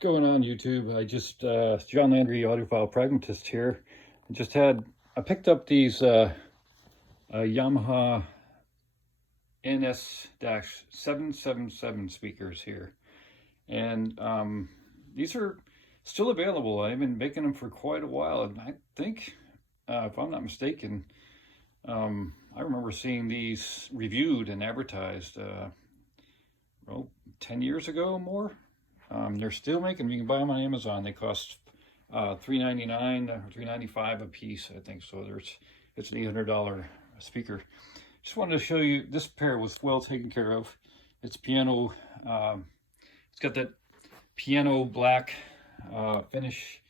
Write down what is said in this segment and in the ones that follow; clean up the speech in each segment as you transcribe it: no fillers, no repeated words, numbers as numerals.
going on YouTube? John Landry, Audiophile Pragmatist here. I picked up these Yamaha NS-777 speakers here. And these are still available. I've been making them for quite a while. And I think, if I'm not mistaken, I remember seeing these reviewed and advertised, 10 years ago or more. They're still making them. You can buy them on Amazon. They cost $3.99 or $3.95 a piece, I think. So it's an $800 speaker. Just wanted to show you, this pair was well taken care of. It's piano. It's got that piano black finish,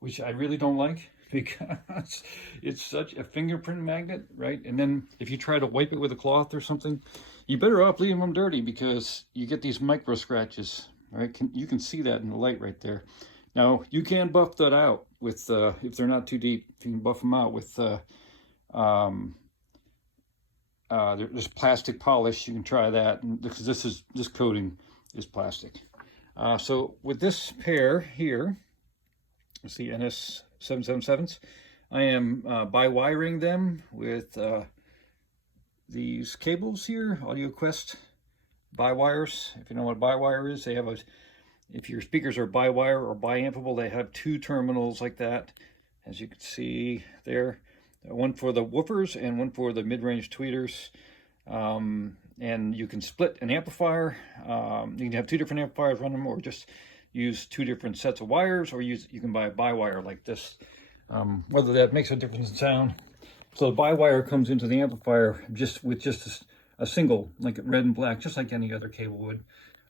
which I really don't like because it's such a fingerprint magnet, right? And then if you try to wipe it with a cloth or something, you're better off leaving them dirty because you get these micro scratches, right? You can see that in the light right there. Now, you can buff that out with, if they're not too deep, you can buff them out with, there's plastic polish. You can try that, because this coating is plastic. So with this pair here, let's see, NS-777s, I am bi-wiring them with these cables here, AudioQuest bi-wires. If you know what a bi-wire is, they have if your speakers are bi-wire or bi-ampable, they have two terminals like that, as you can see there. One for the woofers and one for the mid-range tweeters. And you can split an amplifier. You can have two different amplifiers run them, or just use two different sets of wires, or you can buy a bi-wire like this. Whether that makes a difference in sound. So the bi-wire comes into the amplifier with just a single, like red and black, just like any other cable would.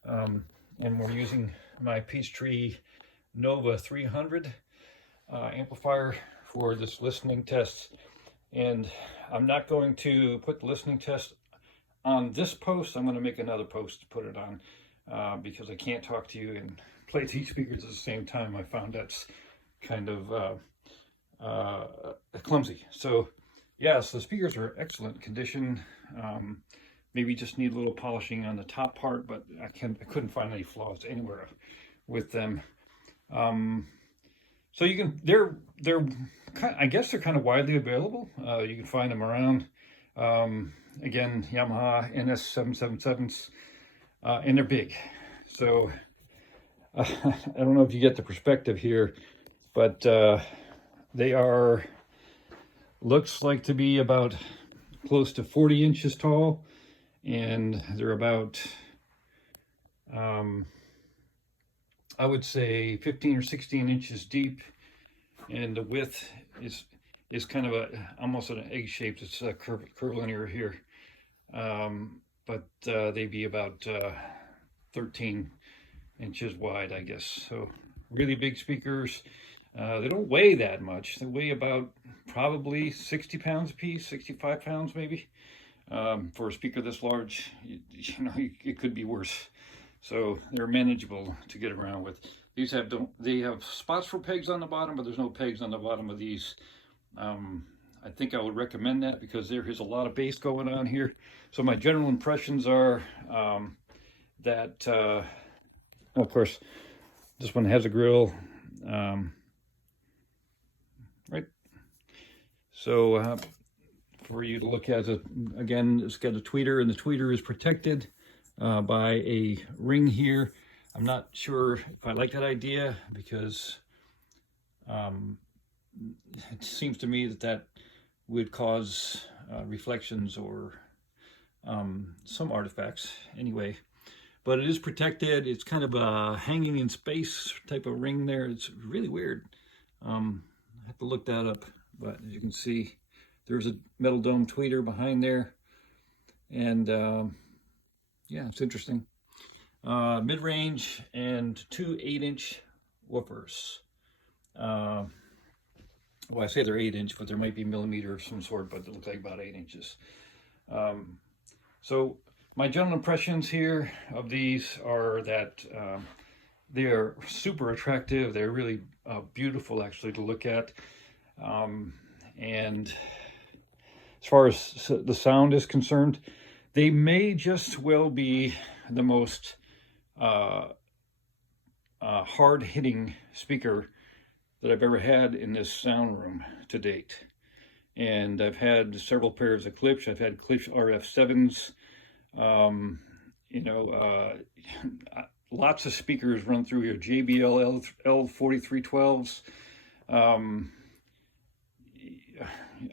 And we're using my Peachtree Nova 300 amplifier for this listening test. And I'm not going to put the listening test on this post. I'm going to make another post to put it on, because I can't talk to you and play these speakers at the same time. I found that's kind of clumsy. So yes, the speakers are excellent condition. Maybe just need a little polishing on the top part, but I couldn't find any flaws anywhere with them. So you can, I guess they're kind of widely available. You can find them around. Again, Yamaha NS-777s, and they're big. So I don't know if you get the perspective here, but they looks like to be about close to 40 inches tall, and they're about, I would say 15 or 16 inches deep, and the width is kind of almost an egg shaped. It's curvilinear here, but they'd be about 13 inches wide, I guess. So really big speakers. They don't weigh that much. They weigh about probably 60 pounds a piece, 65 pounds maybe. For a speaker this large, it could be worse. So they're manageable to get around with. They have spots for pegs on the bottom, but there's no pegs on the bottom of these. I think I would recommend that because there is a lot of bass going on here. So my general impressions are that, of course, this one has a grill. Right. So for you to look at it, again, it's got a tweeter, and the tweeter is protected by a ring here. I'm not sure if I like that idea because it seems to me that would cause reflections or some artifacts anyway. But it is protected. It's kind of a hanging in space type of ring there. It's really weird. I have to look that up. But as you can see, there's a metal dome tweeter behind there. And yeah, it's interesting. Mid-range and two 8-inch woofers. Well, I say they're 8-inch, but there might be millimeter of some sort, but they look like about 8 inches. So my general impressions here of these are that they're super attractive. They're really beautiful, actually, to look at. And as far as the sound is concerned, they may just well be the most hard-hitting speaker that I've ever had in this sound room to date. And I've had several pairs of Klipsch. I've had Klipsch RF7s. Lots of speakers run through here. JBL L4312s.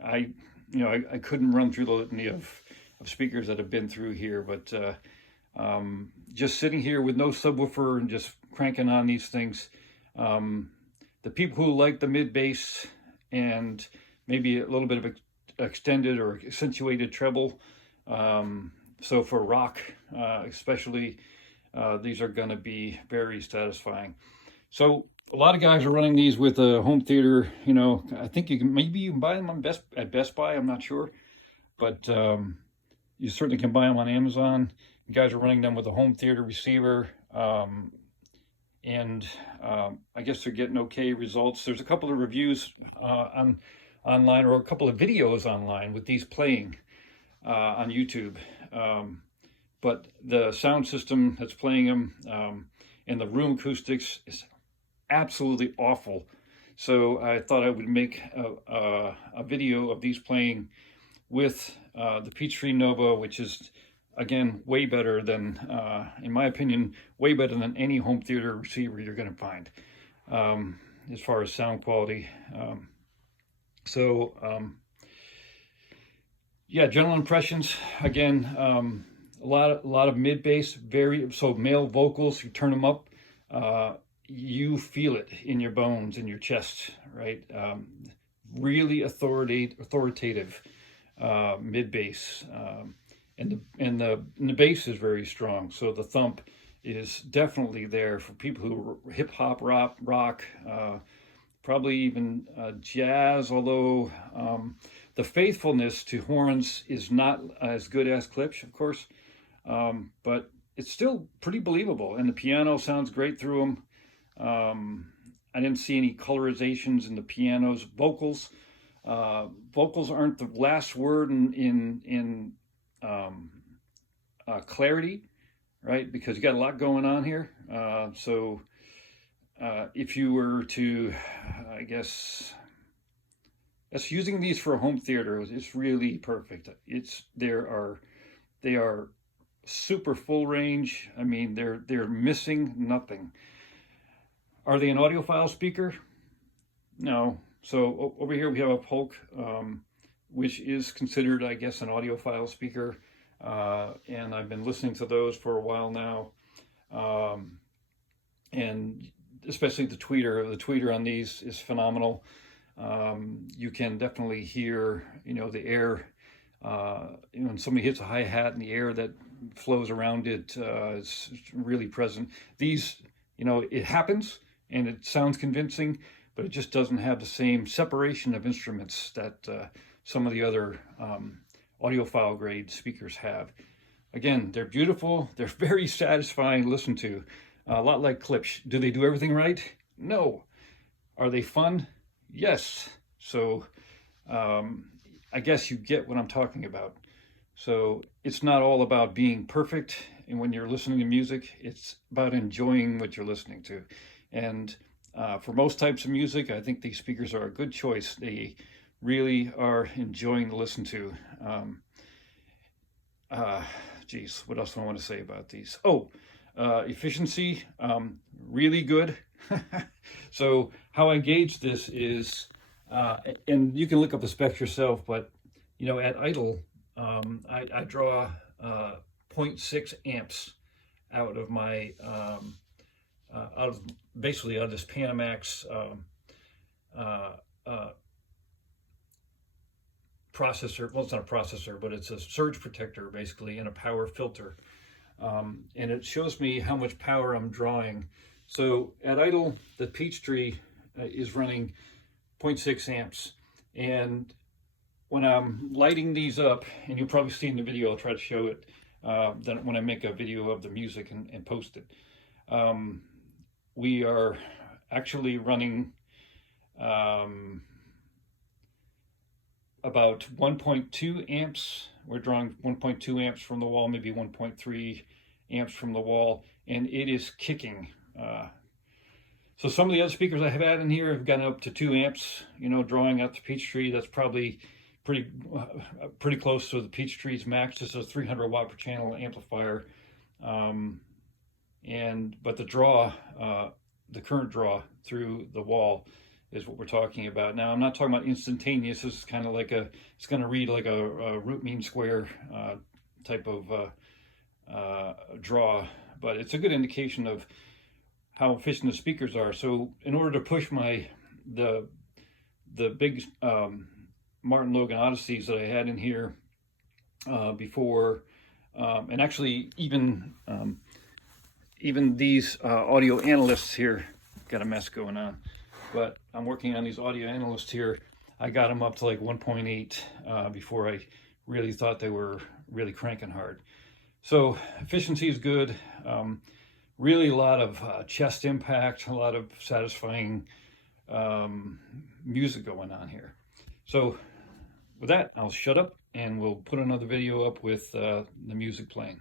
I couldn't run through the litany of speakers that have been through here, but just sitting here with no subwoofer and just cranking on these things. The people who like the mid bass and maybe a little bit of extended or accentuated treble, so for rock especially, these are going to be very satisfying. So a lot of guys are running these with a home theater. I think you can buy them at Best Buy. I'm not sure, but you certainly can buy them on Amazon. You guys are running them with a home theater receiver, and I guess they're getting okay results. There's a couple of reviews online, or a couple of videos online with these playing on YouTube. But the sound system that's playing them and the room acoustics is absolutely awful. So I thought I would make a video of these playing with the Peachtree Nova, which is, again, way better than, in my opinion, way better than any home theater receiver you're going to find as far as sound quality. Yeah, general impressions, again, a lot of mid bass, so male vocals. You turn them up, you feel it in your bones, in your chest, right? Really authoritative mid bass, and the bass is very strong. So the thump is definitely there for people who hip hop, rock, probably even jazz. Although the faithfulness to horns is not as good as Klipsch, of course. But it's still pretty believable, and the piano sounds great through them. I didn't see any colorizations in the piano's vocals. Vocals aren't the last word in clarity, right? Because you got a lot going on here. So if you were to, I guess, using these for a home theater, it's really perfect. They are super full range. I mean, they're missing nothing. Are they an audiophile speaker? No. So over here we have a Polk, which is considered, I guess, an audiophile speaker, and I've been listening to those for a while now, and especially the tweeter. The tweeter on these is phenomenal. You can definitely hear, the air. When somebody hits a hi-hat and the air that flows around it is really present. These, it happens and it sounds convincing, but it just doesn't have the same separation of instruments that some of the other audiophile grade speakers have. Again, they're beautiful. They're very satisfying to listen to. A lot like Klipsch. Do they do everything right? No. Are they fun? Yes. So I guess you get what I'm talking about. So it's not all about being perfect, and when you're listening to music, it's about enjoying what you're listening to. And for most types of music, I think these speakers are a good choice. They really are enjoying to listen to. Geez, what else do I want to say about these? Efficiency, really good. So how I gauge this is, and you can look up the specs yourself, but at idle, I draw 0.6 amps out of my out of this Panamax processor. Well, it's not a processor, but it's a surge protector basically, and a power filter, and it shows me how much power I'm drawing. So at idle, the Peachtree is running 0.6 amps, and when I'm lighting these up, and you'll probably see in the video, I'll try to show it then when I make a video of the music and post it. We are actually running about 1.2 amps. We're drawing 1.2 amps from the wall, maybe 1.3 amps from the wall, and it is kicking. So some of the other speakers I have had in here have gotten up to 2 amps, you know, drawing out the Peachtree. That's probably pretty close to the Peachtree's max. This is a 300 watt per channel amplifier. But the draw, the current draw through the wall is what we're talking about. Now, I'm not talking about instantaneous. This is kind of like it's going to read like a root mean square type of draw, but it's a good indication of how efficient the speakers are. So in order to push the big Martin Logan Odysseys that I had in here before, and actually even these audio analysts here got a mess going on, but I'm working on these audio analysts here. I got them up to like 1.8 before I really thought they were really cranking hard. So efficiency is good. Really a lot of chest impact, a lot of satisfying music going on here. So with that, I'll shut up and we'll put another video up with the music playing.